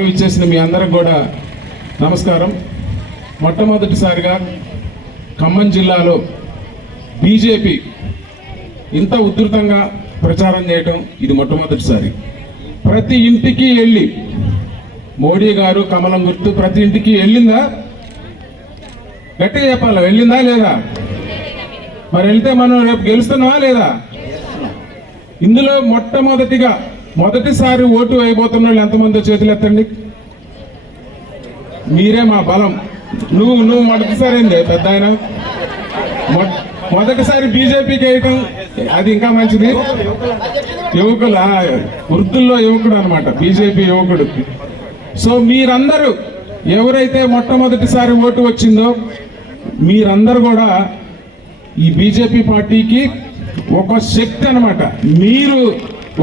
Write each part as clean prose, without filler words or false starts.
ఇచ్చేసిన మీ అందరికి కూడా నమస్కారం. మొట్టమొదటిసారిగా ఖమ్మం జిల్లాలో బీజేపీ ఇంత ఉధృతంగా ప్రచారం చేయటం ఇది మొట్టమొదటిసారి. ప్రతి ఇంటికి వెళ్ళి మోడీ గారు కమలం గుర్తు ప్రతి ఇంటికి వెళ్ళిందా? గట్టిగా చెప్పాలా, వెళ్ళిందా లేదా? మరి వెళ్తే మనం రేపు గెలుస్తున్నావా లేదా? ఇందులో మొదటిసారి ఓటు వేయబోతున్న వాళ్ళు ఎంతమంది చేతులు ఎత్తండి. మీరే మా బలం. నువ్వు మొదటిసారి ఏంది పెద్ద ఆయన, మొదటిసారి బీజేపీకి వేయటం అది ఇంకా మంచిది. యువకుల వృద్ధుల్లో యువకుడు అనమాట బీజేపీ యువకుడు. సో మీరందరూ ఎవరైతే మొట్టమొదటిసారి ఓటు వచ్చిందో మీరందరూ కూడా ఈ బీజేపీ పార్టీకి ఒక శక్తి అనమాట. మీరు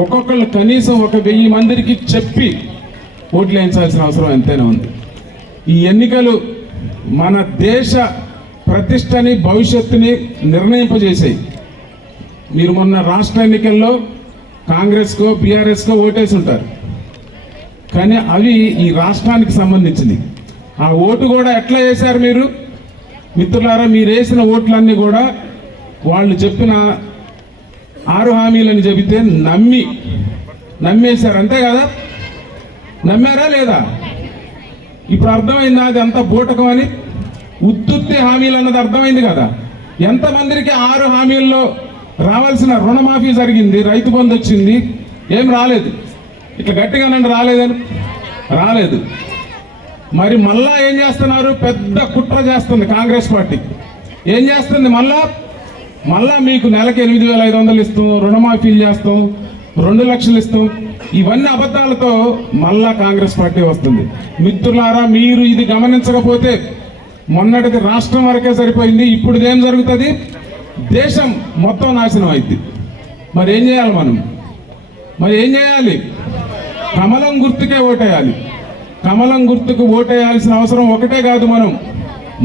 ఒక్కొక్కళ్ళు కనీసం 1000 మందికి చెప్పి ఓట్లు వేయించాల్సిన అవసరం ఎంతైనా ఉంది. ఈ ఎన్నికలు మన దేశ ప్రతిష్టని భవిష్యత్తుని నిర్ణయింపజేసాయి. మీరు మొన్న రాష్ట్ర ఎన్నికల్లో కాంగ్రెస్కో బీఆర్ఎస్కో ఓటేసి ఉంటారు, కానీ అవి ఈ రాష్ట్రానికి సంబంధించింది. ఆ ఓటు కూడా ఎట్లా వేశారు మీరు మిత్రులారా? మీరు వేసిన ఓట్లన్నీ కూడా వాళ్ళు చెప్పిన 6 హామీలని చెబితే నమ్మేశారు, అంతే కదా? నమ్మారా లేదా? ఇప్పుడు అర్థమైందా అది అంత బూటకం అని? ఉత్తుత్తి హామీలు అన్నది అర్థమైంది కదా. ఎంతమందికి 6 హామీల్లో రావాల్సిన రుణమాఫీ జరిగింది, రైతు బంధు వచ్చింది, ఏం రాలేదు. ఇట్లా గట్టిగానండి రాలేదు. మరి మళ్ళా ఏం చేస్తున్నారు? పెద్ద కుట్ర చేస్తుంది కాంగ్రెస్ పార్టీ. ఏం చేస్తుంది? మళ్ళా మీకు నెలకి 8500 ఇస్తాం, రుణమాఫీలు చేస్తాం, 2 లక్షలు ఇస్తాం. ఇవన్నీ అబద్ధాలతో మళ్ళా కాంగ్రెస్ పార్టీ వస్తుంది. మిత్రులారా, మీరు ఇది గమనించకపోతే మొన్నటిది రాష్ట్రం వరకే సరిపోయింది, ఇప్పుడు ఏం జరుగుతుంది? దేశం మొత్తం నాశనం అయింది. మరి ఏం చేయాలి మరి ఏం చేయాలి? కమలం గుర్తుకే ఓటేయాలి. కమలం గుర్తుకు ఓటేయాల్సిన అవసరం ఒకటే కాదు,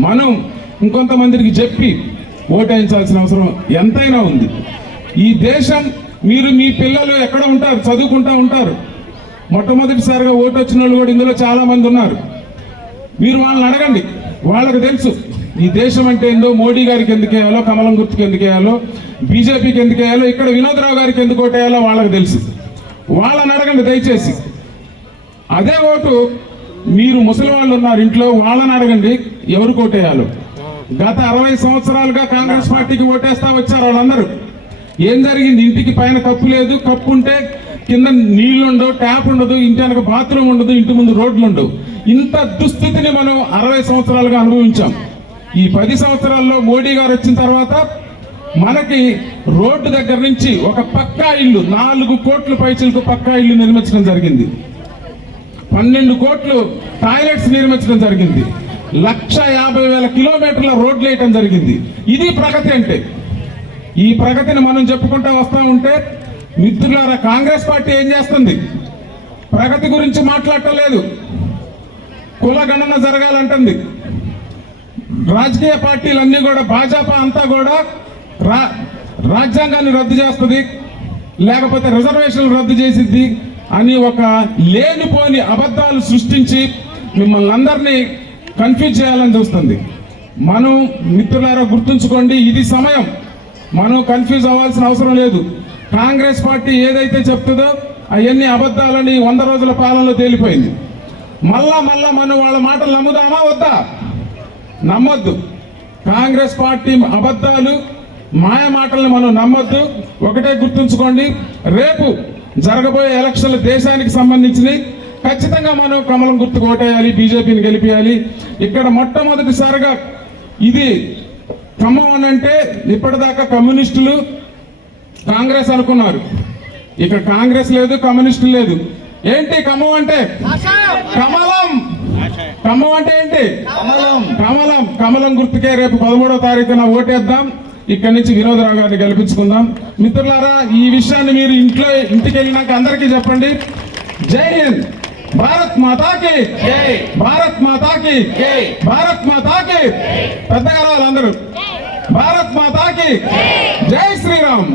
మనం ఇంకొంతమందికి చెప్పి ఓటేయించాల్సిన అవసరం ఎంతైనా ఉంది. ఈ దేశం మీ పిల్లలు ఎక్కడ ఉంటారు? చదువుకుంటా ఉంటారు. మొట్టమొదటిసారిగా ఓటు వచ్చిన వాళ్ళు కూడా ఇందులో చాలా మంది ఉన్నారు. మీరు వాళ్ళని అడగండి, వాళ్ళకి తెలుసు ఈ దేశం అంటే ఏందో, మోడీ గారికి ఎందుకు వేయాలో, కమలం గుర్తుకు ఎందుకు వేయాలో, బీజేపీకి ఎందుకు వేయాలో, ఇక్కడ వినోద్రావు గారికి ఎందుకు ఓటేయాలో వాళ్ళకి తెలుసు. వాళ్ళని అడగండి దయచేసి. అదే ఓటు మీరు ముసలి వాళ్ళు ఉన్నారు ఇంట్లో, వాళ్ళని అడగండి ఎవరికి ఓటేయాలో. గత 60 సంవత్సరాలుగా కాంగ్రెస్ పార్టీకి ఓటేస్తా వచ్చారు వాళ్ళందరూ. ఏం జరిగింది? ఇంటికి పైన కప్పు లేదు, కప్పు ఉంటే కింద నీళ్లు ఉండవు, ట్యాప్ ఉండదు, ఇంటి వెనక బాత్రూమ్ ఉండదు, ఇంటి ముందు రోడ్లు ఉండవు. ఇంత దుస్థితిని మనం 60 సంవత్సరాలుగా అనుభవించాం. ఈ 10 సంవత్సరాల్లో మోడీ గారు వచ్చిన తర్వాత మనకి రోడ్డు దగ్గర నుంచి ఒక పక్కా ఇల్లు, 4 కోట్ల పైచలకు పక్కా ఇల్లు నిర్మించడం జరిగింది. 12 కోట్లు టాయిలెట్స్ నిర్మించడం జరిగింది. 1,50,000 కిలోమీటర్ల రోడ్లు వేయటం జరిగింది. ఇది ప్రగతి అంటే. ఈ ప్రగతిని మనం చెప్పుకుంటా వస్తూ ఉంటే మిత్రులారా, కాంగ్రెస్ పార్టీ ఏం చేస్తుంది? ప్రగతి గురించి మాట్లాడటలేదు, కులగణన జరగాలంటుంది. రాజకీయ పార్టీలన్నీ కూడా, భాజపా అంతా కూడా రాజ్యాంగాన్ని రద్దు చేస్తుంది, లేకపోతే రిజర్వేషన్లు రద్దు చేసిద్ది అని ఒక లేనిపోని అబద్ధాలు సృష్టించి మిమ్మల్ని అందరినీ కన్ఫ్యూజ్ చేయాలని చూస్తుంది. మనం మిత్రులారా గుర్తుంచుకోండి, ఇది సమయం. మనం కన్ఫ్యూజ్ అవ్వాల్సిన అవసరం లేదు. కాంగ్రెస్ పార్టీ ఏదైతే చెప్తుందో అవన్నీ అబద్ధాలని 100 రోజుల పాలనలో తేలిపోయింది. మళ్ళా మనం వాళ్ళ మాటలు నమ్ముదామా వద్దా? నమ్మొద్దు. కాంగ్రెస్ పార్టీ అబద్ధాలు, మాయ మాటలను మనం నమ్మొద్దు. ఒకటే గుర్తుంచుకోండి, రేపు జరగబోయే ఎలక్షన్లు దేశానికి సంబంధించినవి. ఖచ్చితంగా మనం కమలం గుర్తుకు ఓటేయాలి, బీజేపీని గెలిపించాలి. ఇక్కడ మొట్టమొదటిసారిగా ఇది ఖమ్మం అని అంటే ఇప్పటిదాకా కమ్యూనిస్టులు కాంగ్రెస్ అనుకున్నారు. ఇక్కడ కాంగ్రెస్ లేదు, కమ్యూనిస్టులు లేదు. ఏంటి ఖమ్మం అంటే? కమలం. ఖమ్మం అంటే ఏంటి? కమలం గుర్తుకే రేపు 13వ తారీఖున ఓటేద్దాం. ఇక్కడి నుంచి వినోదరావు గారిని గెలిపించుకుందాం. మిత్రులారా, ఈ విషయాన్ని మీరు ఇంటికి వెళ్ళినాక అందరికీ చెప్పండి. జై హింద్, భారత్ మాతాకి జై, భారత్ మాతాకి జై, భారత్ మాతాకి. పెద్దగా రావాలి అందరూ. భారత్ మాతాకి జై శ్రీరామ్.